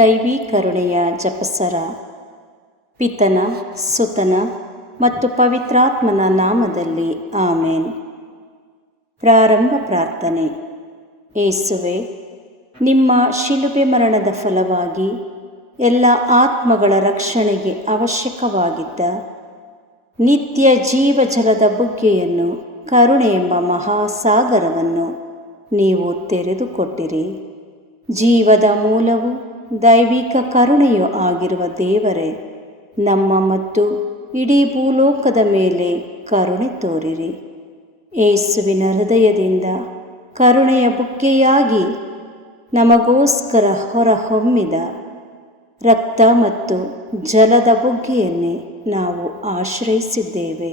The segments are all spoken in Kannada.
ದೈವಿ ಕರುಣೆಯ ಜಪಸರ. ಪಿತನ, ಸುತನ ಮತ್ತು ಪವಿತ್ರಾತ್ಮನ ನಾಮದಲ್ಲಿ ಆಮೇನ್. ಪ್ರಾರಂಭ ಪ್ರಾರ್ಥನೆ. ಏಸುವೆ, ನಿಮ್ಮ ಶಿಲುಬೆ ಮರಣದ ಫಲವಾಗಿ ಎಲ್ಲ ಆತ್ಮಗಳ ರಕ್ಷಣೆಗೆ ಅವಶ್ಯಕವಾಗಿದ್ದ ನಿತ್ಯ ಜೀವಜಲದ ಬುಗ್ಗೆಯನ್ನು, ಕರುಣೆ ಎಂಬ ಮಹಾಸಾಗರವನ್ನು ನೀವು ತೆರೆದುಕೊಟ್ಟಿರಿ. ಜೀವದ ಮೂಲವು ದೈವಿಕ ಕರುಣೆಯೂ ಆಗಿರುವ ದೇವರೇ, ನಮ್ಮ ಮತ್ತು ಇಡೀ ಭೂಲೋಕದ ಮೇಲೆ ಕರುಣೆ ತೋರಿರಿ. ಏಸುವಿನ ಹೃದಯದಿಂದ ಕರುಣೆಯ ಬುಗ್ಗೆಯಾಗಿ ನಮಗೋಸ್ಕರ ಹೊರಹೊಮ್ಮಿದ ರಕ್ತ ಮತ್ತು ಜಲದ ಬುಗ್ಗೆಯನ್ನೇ ನಾವು ಆಶ್ರಯಿಸಿದ್ದೇವೆ.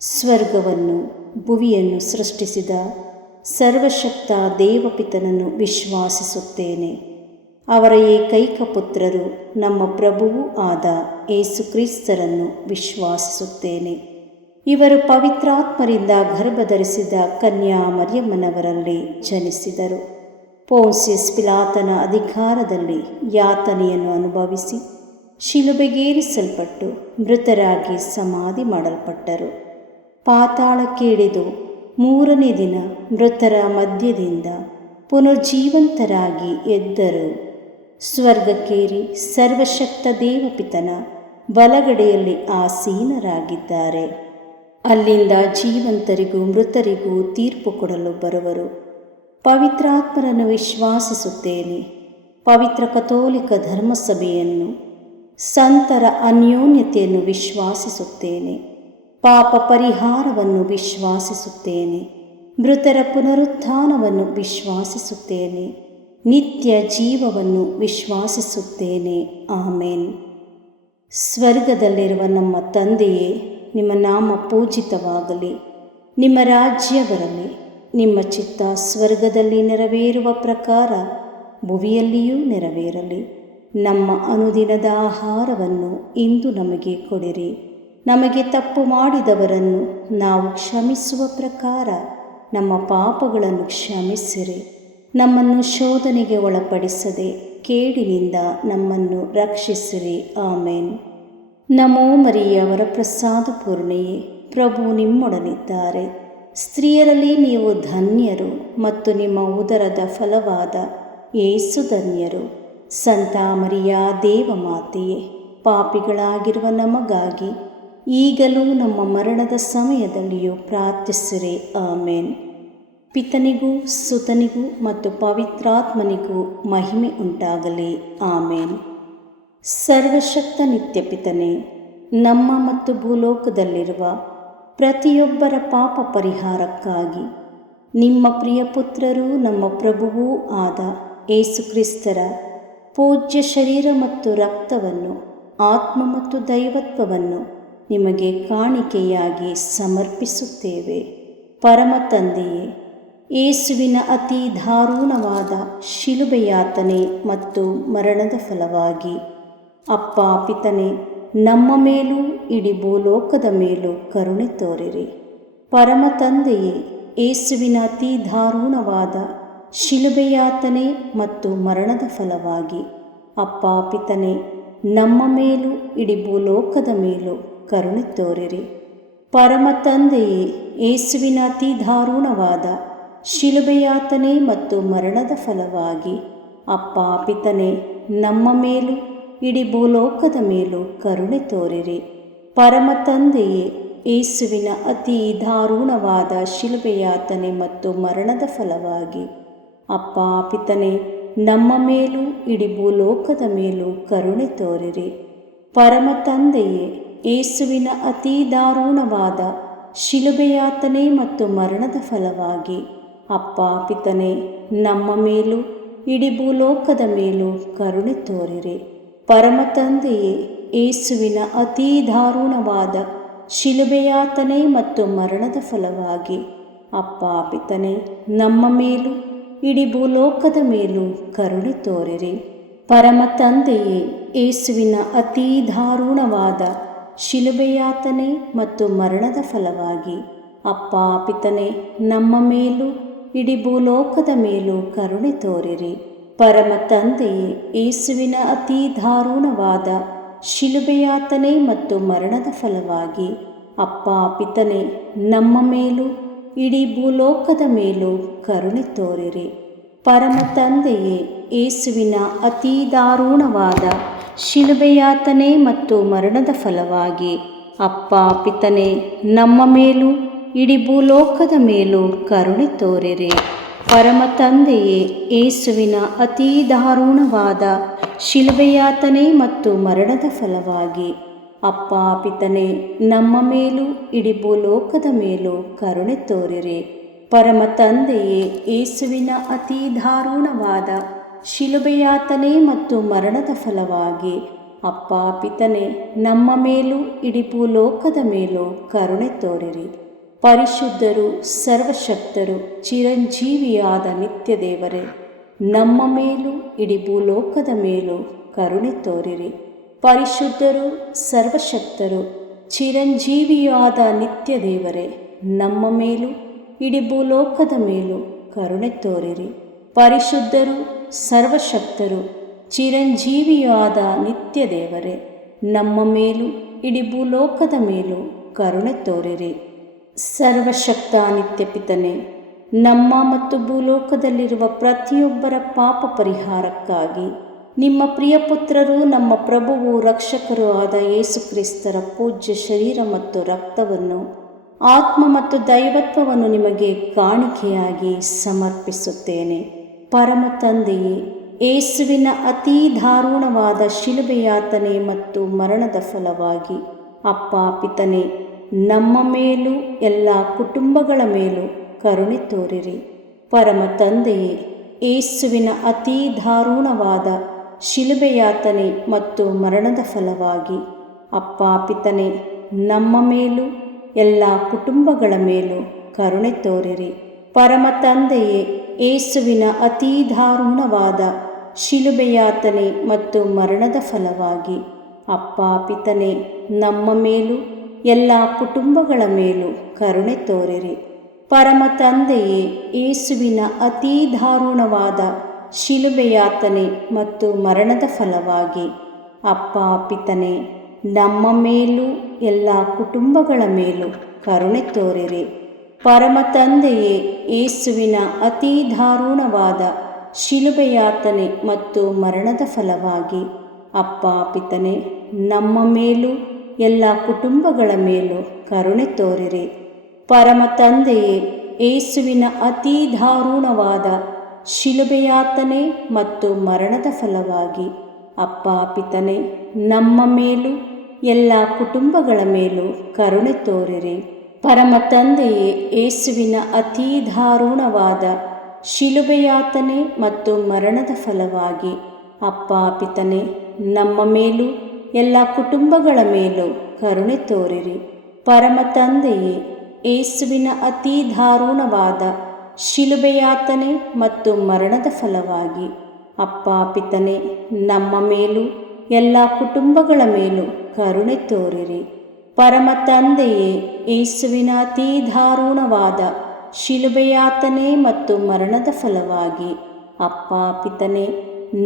ಸ್ವರ್ಗವನ್ನು ಭುವಿಯನ್ನು ಸೃಷ್ಟಿಸಿದ ಸರ್ವಶಕ್ತ ದೇವಪಿತನನ್ನು ವಿಶ್ವಾಸಿಸುತ್ತೇನೆ. ಅವರ ಏಕೈಕ ಪುತ್ರರು ನಮ್ಮ ಪ್ರಭುವೂ ಆದ ಏಸುಕ್ರಿಸ್ತರನ್ನು ವಿಶ್ವಾಸಿಸುತ್ತೇನೆ. ಇವರು ಪವಿತ್ರಾತ್ಮರಿಂದ ಗರ್ಭಧರಿಸಿದ ಕನ್ಯಾ ಮರಿಯಮ್ಮನವರಲ್ಲಿ ಜನಿಸಿದರು. ಪೋನ್ಸಿಯಸ್ ಪಿಲಾತನ ಅಧಿಕಾರದಲ್ಲಿ ಯಾತನೆಯನ್ನು ಅನುಭವಿಸಿ ಶಿಲುಬೆಗೇರಿಸಲ್ಪಟ್ಟು ಮೃತರಾಗಿ ಸಮಾಧಿ ಮಾಡಲ್ಪಟ್ಟರು. ಪಾತಾಳಕ್ಕೆ ಇಳಿದು ಮೂರನೇ ದಿನ ಮೃತರ ಮಧ್ಯದಿಂದ ಪುನರ್ಜೀವಂತರಾಗಿ ಎದ್ದರು. ಸ್ವರ್ಗಕ್ಕೇರಿ ಸರ್ವಶಕ್ತ ದೇವಪಿತನ ಬಲಗಡೆಯಲ್ಲಿ ಆಸೀನರಾಗಿದ್ದಾರೆ. ಅಲ್ಲಿಂದ ಜೀವಂತರಿಗೂ ಮೃತರಿಗೂ ತೀರ್ಪು ಕೊಡಲು ಬರುವರು. ಪವಿತ್ರಾತ್ಮರನ್ನು ವಿಶ್ವಾಸಿಸುತ್ತೇನೆ. ಪವಿತ್ರ ಕಥೋಲಿಕ ಧರ್ಮಸಭೆಯನ್ನು, ಸಂತರ ಅನ್ಯೋನ್ಯತೆಯನ್ನು ವಿಶ್ವಾಸಿಸುತ್ತೇನೆ. ಪಾಪ ಪರಿಹಾರವನ್ನು ವಿಶ್ವಾಸಿಸುತ್ತೇನೆ. ಮೃತರ ಪುನರುತ್ಥಾನವನ್ನು ವಿಶ್ವಾಸಿಸುತ್ತೇನೆ. ನಿತ್ಯ ಜೀವವನ್ನು ವಿಶ್ವಾಸಿಸುತ್ತೇನೆ. ಆಮೇನ್. ಸ್ವರ್ಗದಲ್ಲಿರುವ ನಮ್ಮ ತಂದೆಯೇ, ನಿಮ್ಮ ನಾಮ ಪೂಜಿತವಾಗಲಿ. ನಿಮ್ಮ ರಾಜ್ಯ ಬರಲಿ. ನಿಮ್ಮ ಚಿತ್ತ ಸ್ವರ್ಗದಲ್ಲಿ ನೆರವೇರುವ ಪ್ರಕಾರ ಭುವಿಯಲ್ಲಿಯೂ ನೆರವೇರಲಿ. ನಮ್ಮ ಅನುದಿನದ ಆಹಾರವನ್ನು ಇಂದು ನಮಗೆ ಕೊಡಿರಿ. ನಮಗೆ ತಪ್ಪು ಮಾಡಿದವರನ್ನು ನಾವು ಕ್ಷಮಿಸುವ ಪ್ರಕಾರ ನಮ್ಮ ಪಾಪಗಳನ್ನು ಕ್ಷಮಿಸಿರಿ. ನಮ್ಮನ್ನು ಶೋಧನೆಗೆ ಒಳಪಡಿಸದೆ ಕೇಡಿನಿಂದ ನಮ್ಮನ್ನು ರಕ್ಷಿಸಿರಿ. ಆಮೇನ್. ನಮೋ ಮರಿಯ ವರಪ್ರಸಾದ ಪೂರ್ಣೆಯೇ, ಪ್ರಭು ನಿಮ್ಮೊಡನಿದ್ದಾರೆ. ಸ್ತ್ರೀಯರಲ್ಲಿ ನೀವು ಧನ್ಯರು ಮತ್ತು ನಿಮ್ಮ ಉದರದ ಫಲವಾದ ಯೇಸು ಧನ್ಯರು. ಸಂತ ಮರಿಯ ದೇವಮಾತೆಯೇ, ಪಾಪಿಗಳಾಗಿರುವ ನಮಗಾಗಿ ಈಗಲೂ ನಮ್ಮ ಮರಣದ ಸಮಯದಲ್ಲಿಯೂ ಪ್ರಾರ್ಥಿಸಿರಿ. ಆಮೇನ್. ಪಿತನಿಗೂ ಸುತನಿಗೂ ಮತ್ತು ಪವಿತ್ರಾತ್ಮನಿಗೂ ಮಹಿಮೆ ಉಂಟಾಗಲಿ. ಆಮೇನ್. ಸರ್ವಶಕ್ತ ನಿತ್ಯ ಪಿತನೇ, ನಮ್ಮ ಮತ್ತು ಭೂಲೋಕದಲ್ಲಿರುವ ಪ್ರತಿಯೊಬ್ಬರ ಪಾಪ ಪರಿಹಾರಕ್ಕಾಗಿ ನಿಮ್ಮ ಪ್ರಿಯ ಪುತ್ರರೂ ನಮ್ಮ ಪ್ರಭುವೂ ಆದ ಏಸುಕ್ರಿಸ್ತರ ಪೂಜ್ಯ ಶರೀರ ಮತ್ತು ರಕ್ತವನ್ನು, ಆತ್ಮ ಮತ್ತು ದೈವತ್ವವನ್ನು ನಿಮಗೆ ಕಾಣಿಕೆಯಾಗಿ ಸಮರ್ಪಿಸುತ್ತೇವೆ. ಪರಮ ತಂದೆಯೇ, ಯೇಸುವಿನ ಅತಿ ದಾರುಣವಾದ ಶಿಲುಬೆಯಾತನೆ ಮತ್ತು ಮರಣದ ಫಲವಾಗಿ ಅಪ್ಪ ಪಿತನೇ, ನಮ್ಮ ಮೇಲೂ ಇಡೀ ಭೂಲೋಕದ ಮೇಲೂ ಕರುಣೆ ತೋರಿರಿ. ಪರಮ ತಂದೆಯೇ, ಯೇಸುವಿನ ಅತಿ ದಾರುಣವಾದ ಶಿಲುಬೆಯಾತನೆ ಮತ್ತು ಮರಣದ ಫಲವಾಗಿ ಅಪ್ಪ ಪಿತನೇ, ನಮ್ಮ ಮೇಲೂ ಇಡೀ ಭೂಲೋಕದ ಮೇಲೂ ಕರುಣೆ ತೋರಿರಿ. ಪರಮ ತಂದೆಯೇ, ಯೇಸುವಿನ ಅತಿ ದಾರುಣವಾದ ಶಿಲುಬೆಯಾತನೆ ಮತ್ತು ಮರಣದ ಫಲವಾಗಿ ಅಪ್ಪ ಪಿತನೇ, ನಮ್ಮ ಮೇಲೂ ಇಡೀ ಭೂಲೋಕದ ಮೇಲೂ ಕರುಣೆ ತೋರಿರಿ. ಪರಮ ತಂದೆಯೇ, ಯೇಸುವಿನ ಅತಿ ದಾರುಣವಾದ ಶಿಲುಬೆಯಾತನೆ ಮತ್ತು ಮರಣದ ಫಲವಾಗಿ ಅಪ್ಪ ಪಿತನೇ, ನಮ್ಮ ಮೇಲೂ ಇಡೀ ಭೂಲೋಕದ ಮೇಲೂ ಕರುಣೆ ತೋರಿರಿ. ಪರಮ ತಂದೆಯೇ, ಯೇಸುವಿನ ಅತಿ ದಾರುಣವಾದ ಶಿಲುಬೆಯಾತನೆ ಮತ್ತು ಮರಣದ ಫಲವಾಗಿ ಅಪ್ಪ ಪಿತನೇ, ನಮ್ಮ ಮೇಲೂ ಇಡೀ ಭೂಲೋಕದ ಮೇಲೂ ಕರುಣೆ ತೋರಿರಿ. ಪರಮ ತಂದೆಯೇ, ಯೇಸುವಿನ ಅತಿ ದಾರುಣವಾದ ಶಿಲುಬೆಯಾತನೆ ಮತ್ತು ಮರಣದ ಫಲವಾಗಿ ಅಪ್ಪ ಪಿತನೇ, ನಮ್ಮ ಮೇಲೂ ಇಡೀ ಭೂಲೋಕದ ಮೇಲೂ ಕರುಣೆ ತೋರಿರಿ. ಪರಮ ತಂದೆಯೇ, ಯೇಸುವಿನ ಅತಿ ದಾರುಣವಾದ ಶಿಲುಬೆಯಾತನೆ ಮತ್ತು ಮರಣದ ಫಲವಾಗಿ ಅಪ್ಪ ಪಿತನೇ, ನಮ್ಮ ಮೇಲೂ ಇಡೀ ಭೂಲೋಕದ ಮೇಲೂ ಕರುಣೆ ತೋರಿರಿ. ಪರಮ ತಂದೆಯೇ, ಯೇಸುವಿನ ಅತಿ ದಾರುಣವಾದ ಶಿಲುಬೆಯಾತನೆ ಮತ್ತು ಮರಣದ ಫಲವಾಗಿ ಅಪ್ಪ ಪಿತನೇ, ನಮ್ಮ ಮೇಲೂ ಇಡೀ ಭೂಲೋಕದ ಮೇಲೂ ಕರುಣೆ ತೋರಿರಿ. ಪರಮ ತಂದೆಯೇ, ಯೇಸುವಿನ ಅತಿ ದಾರುಣವಾದ ಶಿಲುಬೆಯಾತನೆ ಮತ್ತು ಮರಣದ ಫಲವಾಗಿ ಅಪ್ಪ ಪಿತನೇ, ನಮ್ಮ ಮೇಲೂ ಇಡೀ ಭೂಲೋಕದ ಮೇಲೂ ಕರುಣೆ ತೋರಿರಿ. ಪರಮ ತಂದೆಯೇ, ಯೇಸುವಿನ ಅತಿ ದಾರುಣವಾದ ಶಿಲುಬೆಯಾತನೆ ಮತ್ತು ಮರಣದ ಫಲವಾಗಿ ಅಪ್ಪ ಪಿತನೇ, ನಮ್ಮ ಮೇಲೂ ಇಡೀ ಭೂಲೋಕದ ಮೇಲೂ ಕರುಣೆ ತೋರಿರಿ. ಪರಮ ತಂದೆಯೇ, ಯೇಸುವಿನ ಅತಿ ದಾರುಣವಾದ ಶಿಲುಬೆಯಾತನೆ ಮತ್ತು ಮರಣದ ಫಲವಾಗಿ ಅಪ್ಪ ಪಿತನೇ, ನಮ್ಮ ಮೇಲೂ ಇಡೀ ಭೂಲೋಕದ ಮೇಲೂ ಕರುಣೆ ತೋರಿರಿ. ಪರಿಶುದ್ಧರು, ಸರ್ವಶಕ್ತರು, ಚಿರಂಜೀವಿಯಾದ ನಿತ್ಯ ದೇವರೇ, ನಮ್ಮ ಮೇಲೂ ಇಡೀ ಭೂಲೋಕದ ಮೇಲೂ ಕರುಣೆ ತೋರಿರಿ. ಪರಿಶುದ್ಧರು, ಸರ್ವಶಕ್ತರು, ಚಿರಂಜೀವಿಯಾದ ನಿತ್ಯ ದೇವರೇ, ನಮ್ಮ ಮೇಲೂ ಇಡೀ ಭೂಲೋಕದ ಮೇಲೂ ಕರುಣೆ ತೋರಿರಿ. ಪರಿಶುದ್ಧರು, ಸರ್ವಶಕ್ತರು, ಚಿರಂಜೀವಿಯಾದ ನಿತ್ಯ ದೇವರೇ, ನಮ್ಮ ಮೇಲೂ ಇಡೀ ಭೂಲೋಕದ ಮೇಲೂ ಕರುಣೆ ತೋರಿರಿ. ಸರ್ವಶಕ್ತ ನಿತ್ಯ ಪಿತನೇ, ನಮ್ಮ ಮತ್ತು ಭೂಲೋಕದಲ್ಲಿರುವ ಪ್ರತಿಯೊಬ್ಬರ ಪಾಪ ಪರಿಹಾರಕ್ಕಾಗಿ ನಿಮ್ಮ ಪ್ರಿಯಪುತ್ರರು, ನಮ್ಮ ಪ್ರಭುವು ರಕ್ಷಕರೂ ಆದ ಯೇಸು ಕ್ರಿಸ್ತರ ಪೂಜ್ಯ ಶರೀರ ಮತ್ತು ರಕ್ತವನ್ನು, ಆತ್ಮ ಮತ್ತು ದೈವತ್ವವನ್ನು ನಿಮಗೆ ಕಾಣಿಕೆಯಾಗಿ ಸಮರ್ಪಿಸುತ್ತೇನೆ. ಪರಮ ತಂದೆಯೇ, ಯೇಸುವಿನ ಅತಿ ದಾರುಣವಾದ ಶಿಲುಬೆಯಾತನೆ ಮತ್ತು ಮರಣದ ಫಲವಾಗಿ ಅಪ್ಪ ಪಿತನೇ, ನಮ್ಮ ಮೇಲೂ ಎಲ್ಲ ಕುಟುಂಬಗಳ ಮೇಲೂ ಕರುಣೆ ತೋರಿರಿ. ಪರಮ ತಂದೆಯೇ, ಯೇಸುವಿನ ಅತಿ ದಾರುಣವಾದ ಶಿಲುಬೆಯಾತನೆ ಮತ್ತು ಮರಣದ ಫಲವಾಗಿ ಅಪ್ಪ ಪಿತನೇ, ನಮ್ಮ ಮೇಲೂ ಎಲ್ಲ ಕುಟುಂಬಗಳ ಮೇಲೂ ಕರುಣೆ ತೋರಿರಿ. ಪರಮ ತಂದೆಯೇ, ಯೇಸುವಿನ ಅತಿ ದಾರುಣವಾದ ಶಿಲುಬೆಯಾತನೆ ಮತ್ತು ಮರಣದ ಫಲವಾಗಿ ಅಪ್ಪ ಪಿತನೇ, ನಮ್ಮ ಮೇಲೂ ಎಲ್ಲ ಕುಟುಂಬಗಳ ಮೇಲೂ ಕರುಣೆ ತೋರಿರಿ. ಪರಮ ತಂದೆಯೇ, ಯೇಸುವಿನ ಅತಿ ದಾರುಣವಾದ ಶಿಲುಬೆಯಾತನೆ ಮತ್ತು ಮರಣದ ಫಲವಾಗಿ ಅಪ್ಪ ಪಿತನೇ, ನಮ್ಮ ಮೇಲೂ ಎಲ್ಲ ಕುಟುಂಬಗಳ ಮೇಲೂ ಕರುಣೆ ತೋರಿರಿ. ಪರಮ ತಂದೆಯೇ, ಯೇಸುವಿನ ಅತಿ ದಾರುಣವಾದ ಶಿಲುಬೆಯಾತನೆ ಮತ್ತು ಮರಣದ ಫಲವಾಗಿ ಅಪ್ಪ ಪಿತನೇ, ನಮ್ಮ ಮೇಲೂ ಎಲ್ಲ ಕುಟುಂಬಗಳ ಮೇಲೂ ಕರುಣೆ ತೋರಿರಿ. ಪರಮ ತಂದೆಯೇ, ಯೇಸುವಿನ ಅತಿ ದಾರುಣವಾದ ಶಿಲುಬೆಯಾತನೆ ಮತ್ತು ಮರಣದ ಫಲವಾಗಿ ಅಪ್ಪ ಪಿತನೇ, ನಮ್ಮ ಮೇಲೂ ಎಲ್ಲ ಕುಟುಂಬಗಳ ಮೇಲೂ ಕರುಣೆ ತೋರಿರಿ. ಪರಮ ತಂದೆಯೇ, ಯೇಸುವಿನ ಅತಿ ದಾರುಣವಾದ ಶಿಲುಬೆಯಾತನೆ ಮತ್ತು ಮರಣದ ಫಲವಾಗಿ ಅಪ್ಪ ಪಿತನೇ, ನಮ್ಮ ಮೇಲೂ ಎಲ್ಲ ಕುಟುಂಬಗಳ ಮೇಲೂ ಕರುಣೆ ತೋರಿರಿ. ಪರಮ ತಂದೆಯೇ, ಯೇಸುವಿನ ಅತಿ ದಾರುಣವಾದ ಶಿಲುಬೆಯಾತನೆ ಮತ್ತು ಮರಣದ ಫಲವಾಗಿ ಅಪ್ಪ ಪಿತನೇ, ನಮ್ಮ ಮೇಲೂ ಎಲ್ಲ ಕುಟುಂಬಗಳ ಮೇಲೂ ಕರುಣೆ ತೋರಿರಿ. ಪರಮ ತಂದೆಯೇ, ಯೇಸುವಿನ ಅತಿ ದಾರುಣವಾದ ಶಿಲುಬೆಯಾತನೆ ಮತ್ತು ಮರಣದ ಫಲವಾಗಿ ಅಪ್ಪ ಪಿತನೇ,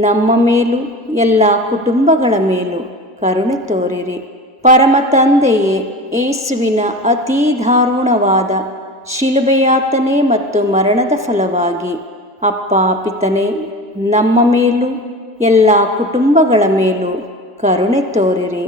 ನಮ್ಮ ಮೇಲೂ ಎಲ್ಲ ಕುಟುಂಬಗಳ ಮೇಲೂ ಕರುಣೆ ತೋರಿರಿ. ಪರಮ ತಂದೆಯೇ, ಯೇಸುವಿನ ಅತಿ ದಾರುಣವಾದ ಶಿಲುಬೆಯಾತನೆ ಮತ್ತು ಮರಣದ ಫಲವಾಗಿ ಅಪ್ಪ ಪಿತನೇ, ನಮ್ಮ ಮೇಲೂ ಎಲ್ಲ ಕುಟುಂಬಗಳ ಮೇಲೂ ಕರುಣೆ ತೋರಿರಿ.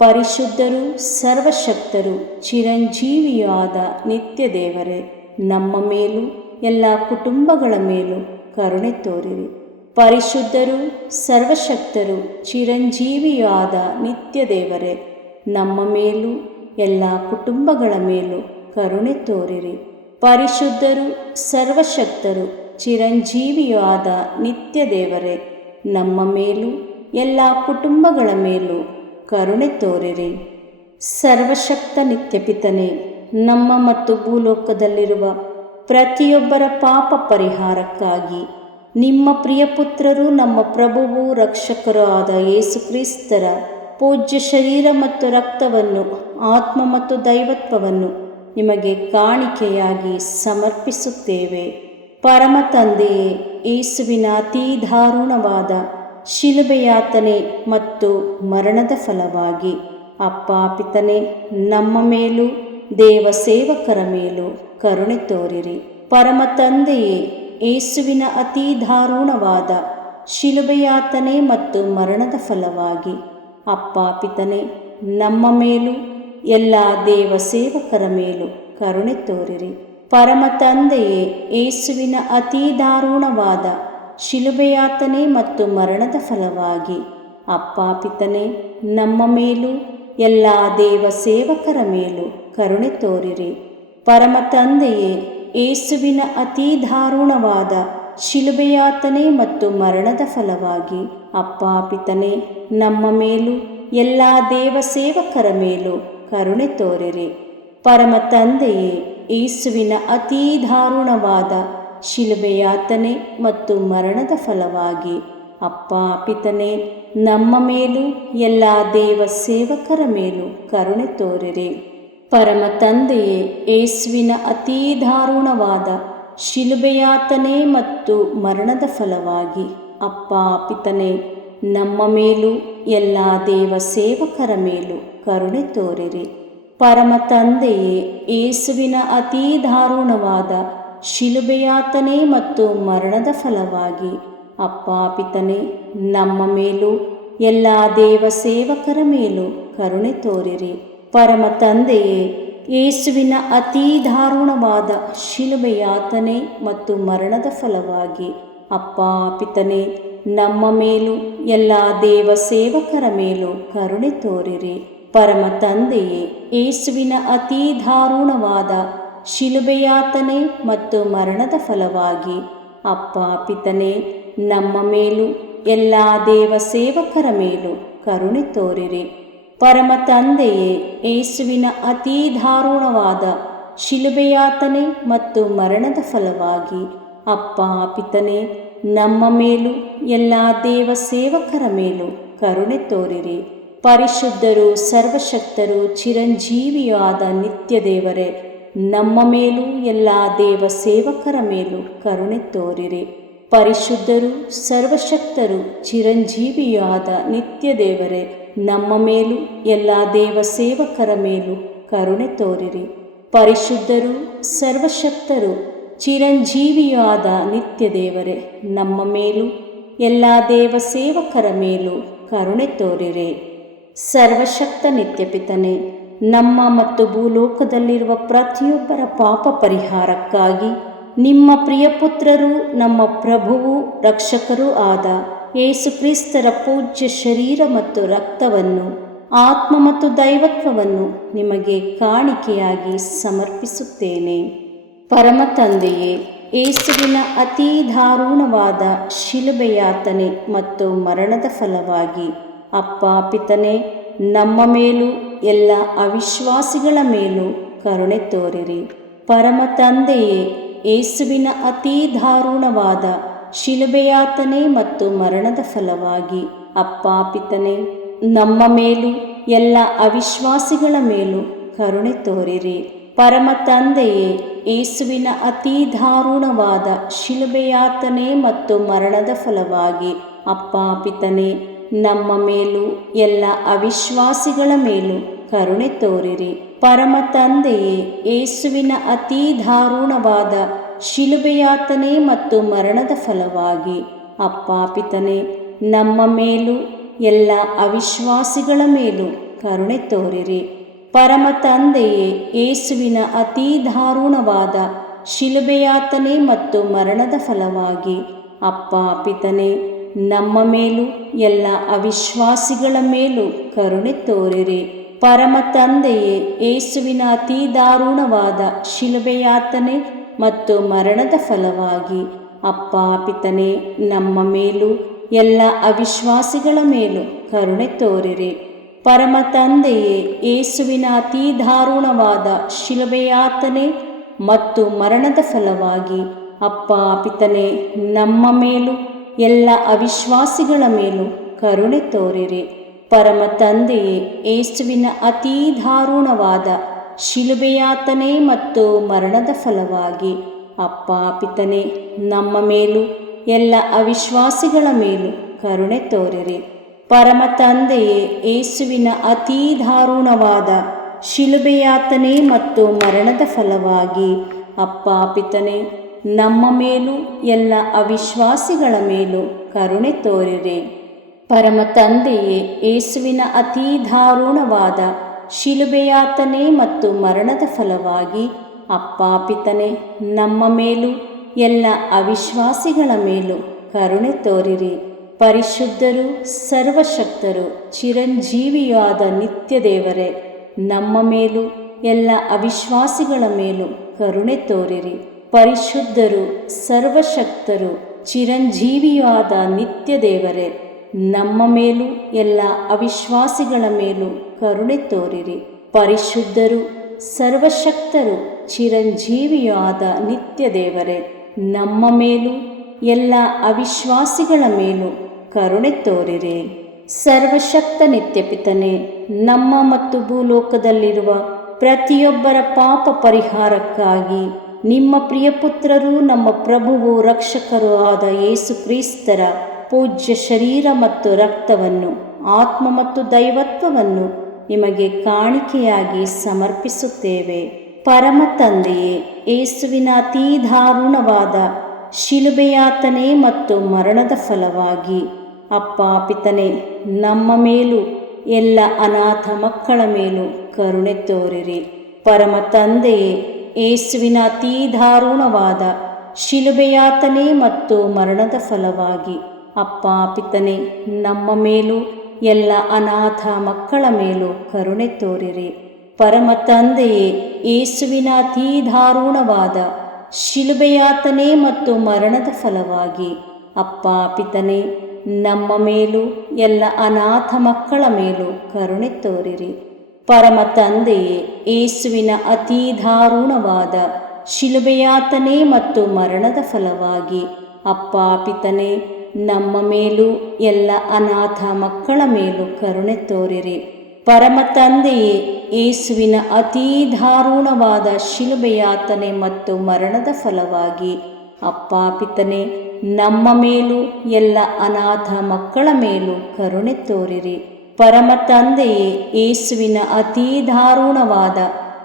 ಪರಿಶುದ್ಧರು, ಸರ್ವಶಕ್ತರು, ಚಿರಂಜೀವಿಯಾದ ನಿತ್ಯ ದೇವರೇ, ನಮ್ಮ ಮೇಲೂ ಎಲ್ಲ ಕುಟುಂಬಗಳ ಮೇಲೂ ಕರುಣೆ ತೋರಿರಿ. ಪರಿಶುದ್ಧರು, ಸರ್ವಶಕ್ತರು, ಚಿರಂಜೀವಿಯಾದ ನಿತ್ಯ ದೇವರೇ, ನಮ್ಮ ಮೇಲೂ ಎಲ್ಲ ಕುಟುಂಬಗಳ ಮೇಲೂ ಕರುಣೆ ತೋರಿರಿ. ಪರಿಶುದ್ಧರು, ಸರ್ವಶಕ್ತರು, ಚಿರಂಜೀವಿಯಾದ ನಿತ್ಯ ದೇವರೇ, ನಮ್ಮ ಮೇಲೂ ಎಲ್ಲ ಕುಟುಂಬಗಳ ಮೇಲೂ ಕರುಣೆ ತೋರಿರಿ. ಸರ್ವಶಕ್ತ ನಿತ್ಯಪಿತನೇ, ನಮ್ಮ ಮತ್ತು ಭೂಲೋಕದಲ್ಲಿರುವ ಪ್ರತಿಯೊಬ್ಬರ ಪಾಪ ಪರಿಹಾರಕ್ಕಾಗಿ ನಿಮ್ಮ ಪ್ರಿಯಪುತ್ರರು, ನಮ್ಮ ಪ್ರಭುವು ರಕ್ಷಕರೂ ಆದ ಯೇಸು ಕ್ರಿಸ್ತರ ಪೂಜ್ಯ ಶರೀರ ಮತ್ತು ರಕ್ತವನ್ನು, ಆತ್ಮ ಮತ್ತು ದೈವತ್ವವನ್ನು ನಿಮಗೆ ಕಾಣಿಕೆಯಾಗಿ ಸಮರ್ಪಿಸುತ್ತೇವೆ. ಪರಮ ತಂದೆಯೇ, ಯೇಸುವಿನ ಅತೀ ದಾರುಣವಾದ ಶಿಲುಬೆಯಾತನೆ ಮತ್ತು ಮರಣದ ಫಲವಾಗಿ ಅಪ್ಪ ಪಿತನೇ, ನಮ್ಮ ಮೇಲೂ ದೇವ ಸೇವಕರ ಮೇಲೂ ಕರುಣೆ ತೋರಿರಿ. ಪರಮ ತಂದೆಯೇ, ಯೇಸುವಿನ ಅತೀ ದಾರುಣವಾದ ಶಿಲುಬೆಯಾತನೆ ಮತ್ತು ಮರಣದ ಫಲವಾಗಿ ಅಪ್ಪ ಪಿತನೇ, ನಮ್ಮ ಮೇಲೂ ಎಲ್ಲ ದೇವ ಸೇವಕರ ಮೇಲೂ ಕರುಣೆ ತೋರಿರಿ. ಪರಮ ತಂದೆಯೇ, ಯೇಸುವಿನ ಅತೀ ದಾರುಣವಾದ ಶಿಲುಬೆಯಾತನೆ ಮತ್ತು ಮರಣದ ಫಲವಾಗಿ ಅಪ್ಪ ಪಿತನೇ, ನಮ್ಮ ಮೇಲೂ ಎಲ್ಲ ದೇವ ಸೇವಕರ ಮೇಲೂ ಕರುಣೆ ತೋರಿರಿ. ಪರಮ ತಂದೆಯೇ, ಯೇಸುವಿನ ಅತೀ ದಾರುಣವಾದ ಶಿಲುಬೆಯಾತನೆ ಮತ್ತು ಮರಣದ ಫಲವಾಗಿ ಅಪ್ಪ ಪಿತನೇ, ನಮ್ಮ ಮೇಲೂ ಎಲ್ಲ ದೇವ ಸೇವಕರ ಮೇಲೂ ಕರುಣೆ ತೋರಿರಿ. ಪರಮ ತಂದೆಯೇ, ಯೇಸುವಿನ ಅತೀ ದಾರುಣವಾದ ಶಿಲುಬೆಯಾತನೆ ಮತ್ತು ಮರಣದ ಫಲವಾಗಿ ಅಪ್ಪ ಪಿತನೇ, ನಮ್ಮ ಮೇಲೂ ಎಲ್ಲ ದೇವ ಸೇವಕರ ಮೇಲೂ ಕರುಣೆ ತೋರಿರಿ. ಪರಮ ತಂದೆಯೇ, ಯೇಸುವಿನ ಅತೀ ದಾರುಣವಾದ ಶಿಲುಬೆಯಾತನೆ ಮತ್ತು ಮರಣದ ಫಲವಾಗಿ ಅಪ್ಪ ಪಿತನೇ, ನಮ್ಮ ಮೇಲೂ ಎಲ್ಲ ದೇವ ಸೇವಕರ ಮೇಲೂ ಕರುಣೆ ತೋರಿರಿ. ಪರಮ ತಂದೆಯೇ, ಯೇಸುವಿನ ಅತೀ ದಾರುಣವಾದ ಶಿಲುಬೆಯಾತನೆ ಮತ್ತು ಮರಣದ ಫಲವಾಗಿ ಅಪ್ಪ ಪಿತನೇ, ನಮ್ಮ ಮೇಲೂ ಎಲ್ಲ ದೇವ ಸೇವಕರ ಮೇಲೂ ಕರುಣೆ ತೋರಿರಿ. ಪರಮ ತಂದೆಯೇ, ಯೇಸುವಿನ ಅತೀ ದಾರುಣವಾದ ಶಿಲುಬೆಯಾತನೆ ಮತ್ತು ಮರಣದ ಫಲವಾಗಿ ಅಪ್ಪ ಪಿತನೇ, ನಮ್ಮ ಮೇಲೂ ಎಲ್ಲ ದೇವ ಸೇವಕರ ಮೇಲೂ ಕರುಣೆ ತೋರಿರಿ. ಪರಮ ತಂದೆಯೇ, ಯೇಸುವಿನ ಅತೀ ದಾರುಣವಾದ ಶಿಲುಬೆಯಾತನೆ ಮತ್ತು ಮರಣದ ಫಲವಾಗಿ ಅಪ್ಪ ಪಿತನೇ, ನಮ್ಮ ಮೇಲೂ ಎಲ್ಲ ದೇವ ಸೇವಕರ ಮೇಲೂ ಕರುಣೆ ತೋರಿರಿ. ಪರಮ ತಂದೆಯೇ, ಯೇಸುವಿನ ಅತೀ ದಾರುಣವಾದ ಶಿಲುಬೆಯಾತನೆ ಮತ್ತು ಮರಣದ ಫಲವಾಗಿ ಅಪ್ಪ ಪಿತನೇ, ನಮ್ಮ ಮೇಲೂ ಎಲ್ಲ ದೇವ ಸೇವಕರ ಮೇಲೂ ಕರುಣೆ ತೋರಿರಿ. ಪರಿಶುದ್ಧರು, ಸರ್ವಶಕ್ತರು, ಚಿರಂಜೀವಿಯೂ ಆದ ನಿತ್ಯ ದೇವರೇ, ನಮ್ಮ ಮೇಲೂ ಎಲ್ಲ ದೇವ ಸೇವಕರ ಮೇಲೂ ಕರುಣೆ ತೋರಿರಿ. ಪರಿಶುದ್ಧರು, ಸರ್ವಶಕ್ತರು, ಚಿರಂಜೀವಿಯೂ ಆದ ನಿತ್ಯ ದೇವರೇ, ನಮ್ಮ ಮೇಲೂ ಎಲ್ಲ ದೇವ ಸೇವಕರ ಮೇಲೂ ಕರುಣೆ ತೋರಿರಿ. ಪರಿಶುದ್ಧರು, ಸರ್ವಶಕ್ತರು, ಚಿರಂಜೀವಿಯೂ ಆದ ನಿತ್ಯ ದೇವರೇ, ನಮ್ಮ ಮೇಲೂ ಎಲ್ಲ ದೇವ ಸೇವಕರ ಮೇಲೂ ಕರುಣೆ ತೋರಿರಿ. ಸರ್ವಶಕ್ತ ನಿತ್ಯಪಿತನೇ, ನಮ್ಮ ಮತ್ತು ಭೂಲೋಕದಲ್ಲಿರುವ ಪ್ರತಿಯೊಬ್ಬರ ಪಾಪ ಪರಿಹಾರಕ್ಕಾಗಿ ನಿಮ್ಮ ಪ್ರಿಯಪುತ್ರರು, ನಮ್ಮ ಪ್ರಭುವೂ ರಕ್ಷಕರೂ ಆದ ಯೇಸು ಕ್ರಿಸ್ತರ ಪೂಜ್ಯ ಶರೀರ ಮತ್ತು ರಕ್ತವನ್ನು, ಆತ್ಮ ಮತ್ತು ದೈವತ್ವವನ್ನು ನಿಮಗೆ ಕಾಣಿಕೆಯಾಗಿ ಸಮರ್ಪಿಸುತ್ತೇನೆ. ಪರಮ ತಂದೆಯೇ, ಯೇಸುವಿನ ಅತೀ ದಾರುಣವಾದ ಶಿಲುಬೆಯಾತನೆ ಮತ್ತು ಮರಣದ ಫಲವಾಗಿ ಅಪ್ಪ ಪಿತನೇ, ನಮ್ಮ ಮೇಲೂ ಎಲ್ಲ ಅವಿಶ್ವಾಸಿಗಳ ಮೇಲೂ ಕರುಣೆ ತೋರಿರಿ. ಪರಮ ತಂದೆಯೇ, ಯೇಸುವಿನ ಅತೀ ದಾರುಣವಾದ ಶಿಲುಬೆಯಾತನೆ ಮತ್ತು ಮರಣದ ಫಲವಾಗಿ ಅಪ್ಪ ಪಿತನೇ, ನಮ್ಮ ಮೇಲೂ ಎಲ್ಲ ಅವಿಶ್ವಾಸಿಗಳ ಮೇಲೂ ಕರುಣೆ ತೋರಿರಿ. ಪರಮ ತಂದೆಯೇ, ಯೇಸುವಿನ ಅತೀ ದಾರುಣವಾದ ಶಿಲುಬೆಯಾತನೆ ಮತ್ತು ಮರಣದ ಫಲವಾಗಿ ಅಪ್ಪ ಪಿತನೇ, ನಮ್ಮ ಮೇಲೂ ಎಲ್ಲ ಅವಿಶ್ವಾಸಿಗಳ ಮೇಲೂ ಕರುಣೆ ತೋರಿರಿ. ಪರಮ ತಂದೆಯೇ, ಯೇಸುವಿನ ಅತೀ ದಾರುಣವಾದ ಶಿಲುಬೆಯಾತನೆ ಮತ್ತು ಮರಣದ ಫಲವಾಗಿ ಅಪ್ಪ ಪಿತನೇ, ನಮ್ಮ ಮೇಲೂ ಎಲ್ಲ ಅವಿಶ್ವಾಸಿಗಳ ಮೇಲೂ ಕರುಣೆ ತೋರಿರಿ. ಪರಮ ತಂದೆಯೇ, ಯೇಸುವಿನ ಅತೀ ದಾರುಣವಾದ ಶಿಲುಬೆಯಾತನೆ ಮತ್ತು ಮರಣದ ಫಲವಾಗಿ ಅಪ್ಪ ಪಿತನೇ, ನಮ್ಮ ಮೇಲೂ ಎಲ್ಲ ಅವಿಶ್ವಾಸಿಗಳ ಮೇಲೂ ಕರುಣೆ ತೋರಿರಿ. ಪರಮ ತಂದೆಯೇ, ಯೇಸುವಿನ ಅತೀ ದಾರುಣವಾದ ಶಿಲುಬೆಯಾತನೆ ಮತ್ತು ಮರಣದ ಫಲವಾಗಿ ಅಪ್ಪ ಪಿತನೇ, ನಮ್ಮ ಮೇಲೂ ಎಲ್ಲ ಅವಿಶ್ವಾಸಿಗಳ ಮೇಲೂ ಕರುಣೆ ತೋರಿರಿ. ಪರಮ ತಂದೆಯೇ, ಯೇಸುವಿನ ಅತೀ ದಾರುಣವಾದ ಶಿಲುಬೆಯಾತನೆ ಮತ್ತು ಮರಣದ ಫಲವಾಗಿ ಅಪ್ಪ ಪಿತನೇ, ನಮ್ಮ ಮೇಲೂ ಎಲ್ಲ ಅವಿಶ್ವಾಸಿಗಳ ಮೇಲೂ ಕರುಣೆ ತೋರಿರಿ. ಪರಮ ತಂದೆಯೇ, ಯೇಸುವಿನ ಅತೀ ದಾರುಣವಾದ ಶಿಲುಬೆಯಾತನೆ ಮತ್ತು ಮರಣದ ಫಲವಾಗಿ ಅಪ್ಪ ಪಿತನೇ, ನಮ್ಮ ಮೇಲೂ ಎಲ್ಲ ಅವಿಶ್ವಾಸಿಗಳ ಮೇಲೂ ಕರುಣೆ ತೋರಿರಿ. ಪರಮ ತಂದೆಯೇ, ಯೇಸುವಿನ ಅತೀ ದಾರುಣವಾದ ಶಿಲುಬೆಯಾತನೆ ಮತ್ತು ಮರಣದ ಫಲವಾಗಿ ಅಪ್ಪ ಪಿತನೇ, ನಮ್ಮ ಮೇಲೂ ಎಲ್ಲ ಅವಿಶ್ವಾಸಿಗಳ ಮೇಲೂ ಕರುಣೆ ತೋರಿರಿ. ಪರಮ ತಂದೆಯೇ, ಯೇಸುವಿನ ಅತೀ ದಾರುಣವಾದ ಶಿಲುಬೆಯಾತನೆ ಮತ್ತು ಮರಣದ ಫಲವಾಗಿ ಅಪ್ಪ ಪಿತನೇ, ನಮ್ಮ ಮೇಲೂ ಎಲ್ಲ ಅವಿಶ್ವಾಸಿಗಳ ಮೇಲೂ ಕರುಣೆ ತೋರಿರಿ. ಪರಿಶುದ್ಧರು, ಸರ್ವಶಕ್ತರು, ಚಿರಂಜೀವಿಯಾದ ನಿತ್ಯ ದೇವರೇ, ನಮ್ಮ ಮೇಲೂ ಎಲ್ಲ ಅವಿಶ್ವಾಸಿಗಳ ಮೇಲೂ ಕರುಣೆ ತೋರಿರಿ. ಪರಿಶುದ್ಧರು, ಸರ್ವಶಕ್ತರು, ಚಿರಂಜೀವಿಯಾದ ನಿತ್ಯ ದೇವರೇ, ನಮ್ಮ ಮೇಲೂ ಎಲ್ಲ ಅವಿಶ್ವಾಸಿಗಳ ಮೇಲೂ ಕರುಣೆ ತೋರಿರಿ. ಪರಿಶುದ್ಧರು, ಸರ್ವಶಕ್ತರು, ಚಿರಂಜೀವಿಯಾದ ನಿತ್ಯ ದೇವರೇ, ನಮ್ಮ ಮೇಲೂ ಎಲ್ಲ ಅವಿಶ್ವಾಸಿಗಳ ಮೇಲೂ ಕರುಣೆ ತೋರಿರಿ. ಸರ್ವಶಕ್ತ ನಿತ್ಯಪಿತನೇ, ನಮ್ಮ ಮತ್ತು ಭೂಲೋಕದಲ್ಲಿರುವ ಪ್ರತಿಯೊಬ್ಬರ ಪಾಪ ಪರಿಹಾರಕ್ಕಾಗಿ ನಿಮ್ಮ ಪ್ರಿಯಪುತ್ರರು, ನಮ್ಮ ಪ್ರಭುವು ರಕ್ಷಕರೂ ಆದ ಯೇಸು ಕ್ರಿಸ್ತರ ಪೂಜ್ಯ ಶರೀರ ಮತ್ತು ರಕ್ತವನ್ನು, ಆತ್ಮ ಮತ್ತು ದೈವತ್ವವನ್ನು ನಿಮಗೆ ಕಾಣಿಕೆಯಾಗಿ ಸಮರ್ಪಿಸುತ್ತೇವೆ. ಪರಮ ತಂದೆಯೇ, ಯೇಸುವಿನ ಅತೀ ದಾರುಣವಾದ ಶಿಲುಬೆಯಾತನೆ ಮತ್ತು ಮರಣದ ಫಲವಾಗಿ ಅಪ್ಪ ಪಿತನೇ, ನಮ್ಮ ಮೇಲೂ ಎಲ್ಲ ಅನಾಥ ಮಕ್ಕಳ ಮೇಲೂ ಕರುಣೆ ತೋರಿರಿ. ಪರಮ ತಂದೆಯೇ, ಯೇಸುವಿನ ಅತೀ ದಾರುಣವಾದ ಶಿಲುಬೆಯಾತನೆ ಮತ್ತು ಮರಣದ ಫಲವಾಗಿ ಅಪ್ಪ ಪಿತನೇ, ನಮ್ಮ ಮೇಲೂ ಎಲ್ಲ ಅನಾಥ ಮಕ್ಕಳ ಮೇಲೂ ಕರುಣೆ ತೋರಿರಿ. ಪರಮ ತಂದೆಯೇ, ಯೇಸುವಿನ ಅತೀ ದಾರುಣವಾದ ಶಿಲುಬೆಯಾತನೆ ಮತ್ತು ಮರಣದ ಫಲವಾಗಿ ಅಪ್ಪ ಪಿತನೇ, ನಮ್ಮ ಮೇಲೂ ಎಲ್ಲ ಅನಾಥ ಮಕ್ಕಳ ಮೇಲೂ ಕರುಣೆ ತೋರಿರಿ. ಪರಮ ತಂದೆಯೇ, ಯೇಸುವಿನ ಅತೀ ದಾರುಣವಾದ ಶಿಲುಬೆಯಾತನೆ ಮತ್ತು ಮರಣದ ಫಲವಾಗಿ ಅಪ್ಪ ಪಿತನೇ, ನಮ್ಮ ಮೇಲೂ ಎಲ್ಲ ಅನಾಥ ಮಕ್ಕಳ ಮೇಲೂ ಕರುಣೆ ತೋರಿರಿ. ಪರಮ ತಂದೆಯೇ, ಯೇಸುವಿನ ಅತೀ ದಾರುಣವಾದ ಶಿಲುಬೆಯಾತನೆ ಮತ್ತು ಮರಣದ ಫಲವಾಗಿ ಅಪ್ಪ ಪಿತನೇ, ನಮ್ಮ ಮೇಲೂ ಎಲ್ಲ ಅನಾಥ ಮಕ್ಕಳ ಮೇಲೂ ಕರುಣೆ ತೋರಿರಿ. ಪರಮ ತಂದೆಯೇ, ಯೇಸುವಿನ ಅತೀ ದಾರುಣವಾದ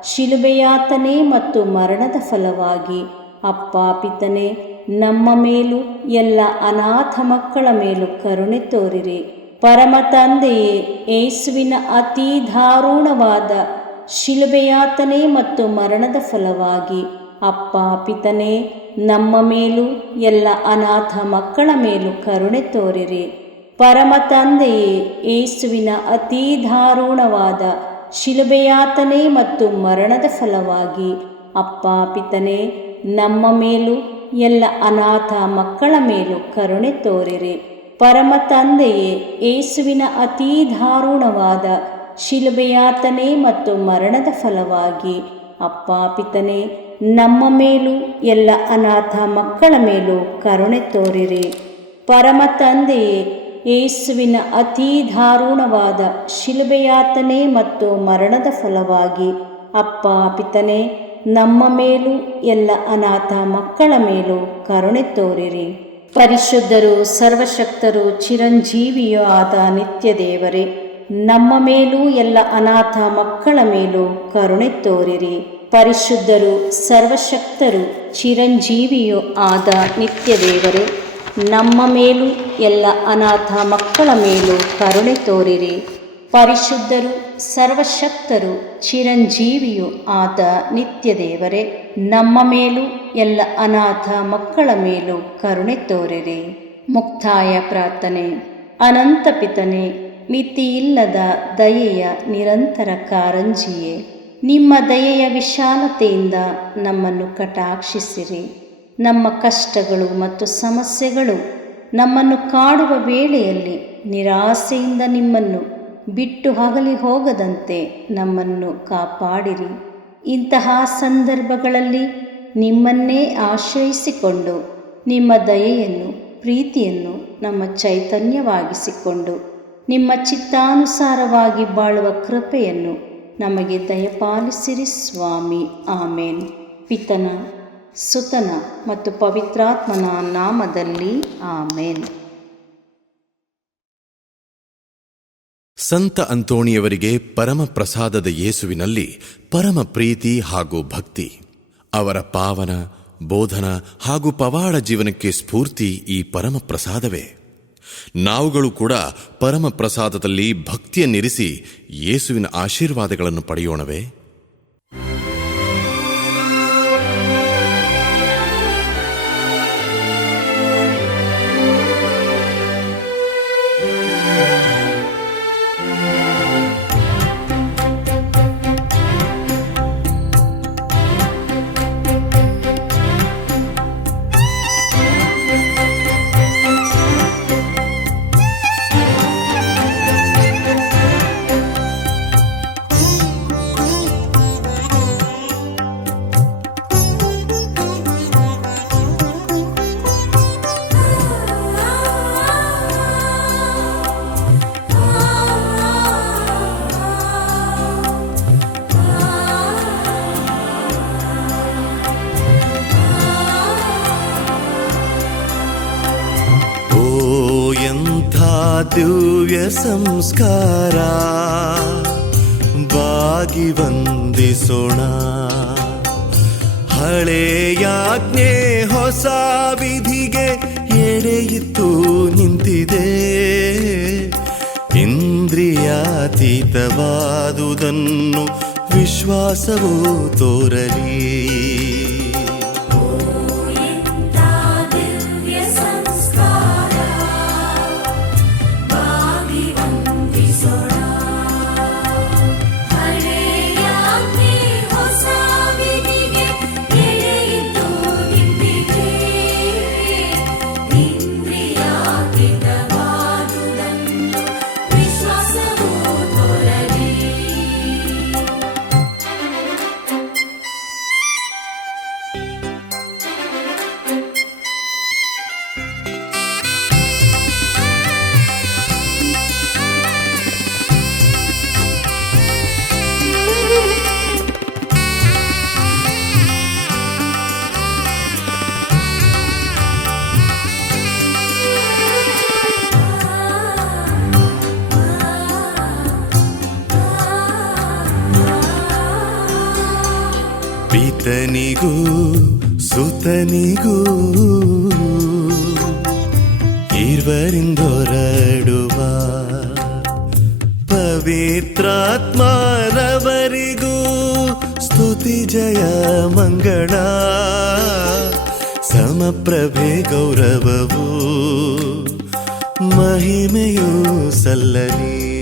ಶಿಲುಬೆಯಾತನೆ ಮತ್ತು ಮರಣದ ಫಲವಾಗಿ ಅಪ್ಪ ಪಿತನೇ, ನಮ್ಮ ಮೇಲೂ ಎಲ್ಲ ಅನಾಥ ಮಕ್ಕಳ ಮೇಲೂ ಕರುಣೆ ತೋರಿರಿ. ಪರಮ ತಂದೆಯೇ, ಯೇಸುವಿನ ಅತೀ ದಾರುಣವಾದ ಶಿಲುಬೆಯಾತನೆ ಮತ್ತು ಮರಣದ ಫಲವಾಗಿ ಅಪ್ಪ ಪಿತನೇ, ನಮ್ಮ ಮೇಲೂ ಎಲ್ಲ ಅನಾಥ ಮಕ್ಕಳ ಮೇಲೂ ಕರುಣೆ ತೋರಿರಿ. ಪರಮ ತಂದೆಯೇ, ಯೇಸುವಿನ ಅತೀ ದಾರುಣವಾದ ಶಿಲುಬೆಯಾತನೆ ಮತ್ತು ಮರಣದ ಫಲವಾಗಿ ಅಪ್ಪ ಪಿತನೇ, ನಮ್ಮ ಮೇಲೂ ಎಲ್ಲ ಅನಾಥ ಮಕ್ಕಳ ಮೇಲೂ ಕರುಣೆ ತೋರಿರಿ. ಪರಮ ತಂದೆಯೇ, ಯೇಸುವಿನ ಅತೀ ದಾರುಣವಾದ ಶಿಲುಬೆಯಾತನೆ ಮತ್ತು ಮರಣದ ಫಲವಾಗಿ ಅಪ್ಪ ಪಿತನೇ, ನಮ್ಮ ಮೇಲೂ ಎಲ್ಲ ಅನಾಥ ಮಕ್ಕಳ ಮೇಲೂ ಕರುಣೆ ತೋರಿರಿ. ಪರಮ ತಂದೆಯೇ, ಯೇಸುವಿನ ಅತೀ ದಾರುಣವಾದ ಶಿಲುಬೆಯಾತನೆ ಮತ್ತು ಮರಣದ ಫಲವಾಗಿ ಅಪ್ಪ ಪಿತನೇ, ನಮ್ಮ ಮೇಲೂ ಎಲ್ಲ ಅನಾಥ ಮಕ್ಕಳ ಮೇಲೂ ಕರುಣೆ ತೋರಿರಿ. ಪರಿಶುದ್ಧರು, ಸರ್ವಶಕ್ತರು, ಚಿರಂಜೀವಿಯೂ ಆದ ನಿತ್ಯ ದೇವರೇ, ನಮ್ಮ ಮೇಲೂ ಎಲ್ಲ ಅನಾಥ ಮಕ್ಕಳ ಮೇಲೂ ಕರುಣೆ ತೋರಿರಿ. ಪರಿಶುದ್ಧರು, ಸರ್ವಶಕ್ತರು, ಚಿರಂಜೀವಿಯೂ ಆದ ನಿತ್ಯ ದೇವರೇ, ನಮ್ಮ ಮೇಲೂ ಎಲ್ಲ ಅನಾಥ ಮಕ್ಕಳ ಮೇಲೂ ಕರುಣೆ ತೋರಿರಿ. ಪರಿಶುದ್ಧರು, ಸರ್ವಶಕ್ತರು, ಚಿರಂಜೀವಿಯೂ ಆದ ನಿತ್ಯ ದೇವರೇ, ನಮ್ಮ ಮೇಲೂ ಎಲ್ಲ ಅನಾಥ ಮಕ್ಕಳ ಮೇಲೂ ಕರುಣೆ ತೋರಿರಿ. ಮುಕ್ತಾಯ ಪ್ರಾರ್ಥನೆ. ಅನಂತ ಪಿತನೇ, ಮಿತಿಯಿಲ್ಲದ ದಯೆಯ ನಿರಂತರ ಕಾರಂಜಿಯೇ, ನಿಮ್ಮ ದಯೆಯ ವಿಶಾಲತೆಯಿಂದ ನಮ್ಮನ್ನು ಕಟಾಕ್ಷಿಸಿರಿ. ನಮ್ಮ ಕಷ್ಟಗಳು ಮತ್ತು ಸಮಸ್ಯೆಗಳು ನಮ್ಮನ್ನು ಕಾಡುವ ವೇಳೆಯಲ್ಲಿ ನಿರಾಸೆಯಿಂದ ನಿಮ್ಮನ್ನು ಬಿಟ್ಟು ಅಗಲಿ ಹೋಗದಂತೆ ನಮ್ಮನ್ನು ಕಾಪಾಡಿರಿ. ಇಂತಹ ಸಂದರ್ಭಗಳಲ್ಲಿ ನಿಮ್ಮನ್ನೇ ಆಶ್ರಯಿಸಿಕೊಂಡು ನಿಮ್ಮ ದಯೆಯನ್ನು, ಪ್ರೀತಿಯನ್ನು ನಮ್ಮ ಚೈತನ್ಯವಾಗಿಸಿಕೊಂಡು ನಿಮ್ಮ ಚಿತ್ತಾನುಸಾರವಾಗಿ ಬಾಳುವ ಕೃಪೆಯನ್ನು ನಮಗೆ ದಯಪಾಲಿಸಿರಿ ಸ್ವಾಮಿ. ಆಮೇನ್. ಪಿತನ, ಸುತನ ಮತ್ತು ಪವಿತ್ರಾತ್ಮನ ನಾಮದಲ್ಲಿ ಆಮೇನ್. ಸಂತ ಅಂತೋಣಿಯವರಿಗೆ ಪರಮ ಪ್ರಸಾದದ ಯೇಸುವಿನಲ್ಲಿ ಪರಮ ಪ್ರೀತಿ ಹಾಗೂ ಭಕ್ತಿ. ಅವರ ಪಾವನ ಬೋಧನ ಹಾಗೂ ಪವಾಡ ಜೀವನಕ್ಕೆ ಸ್ಫೂರ್ತಿ ಈ ಪರಮ ಪ್ರಸಾದವೇ. ನಾವುಗಳು ಕೂಡ ಪರಮ ಪ್ರಸಾದದಲ್ಲಿ ಭಕ್ತಿಯನ್ನಿರಿಸಿ ಯೇಸುವಿನ ಆಶೀರ್ವಾದಗಳನ್ನು ಪಡೆಯೋಣವೇ? ದಿವ್ಯ ಸಂಸ್ಕಾರ ಬಾಗಿ ವಂದಿಸೋಣ. ಹಳೆಯಾಜ್ಞೆ ಹೊಸ ವಿಧಿಗೆ ಎಡೆಯಿತ್ತು ನಿಂತಿದೆ. ಇಂದ್ರಿಯಾತೀತವಾದುದನ್ನು ವಿಶ್ವಾಸವು ತೋರಲಿ. ಪಿತನಿಗೂ ಸುತನಿಗೂ ಇರುವರಿಂದೊರಡುವ ಪವಿತ್ರಾತ್ಮರವರಿಗೂ ಸ್ತುತಿ ಜಯ ಮಂಗಳ. ಸಮಪ್ರಭೆ ಗೌರವವು ಮಹಿಮೆಯೂ ಸಲ್ಲಲಿ.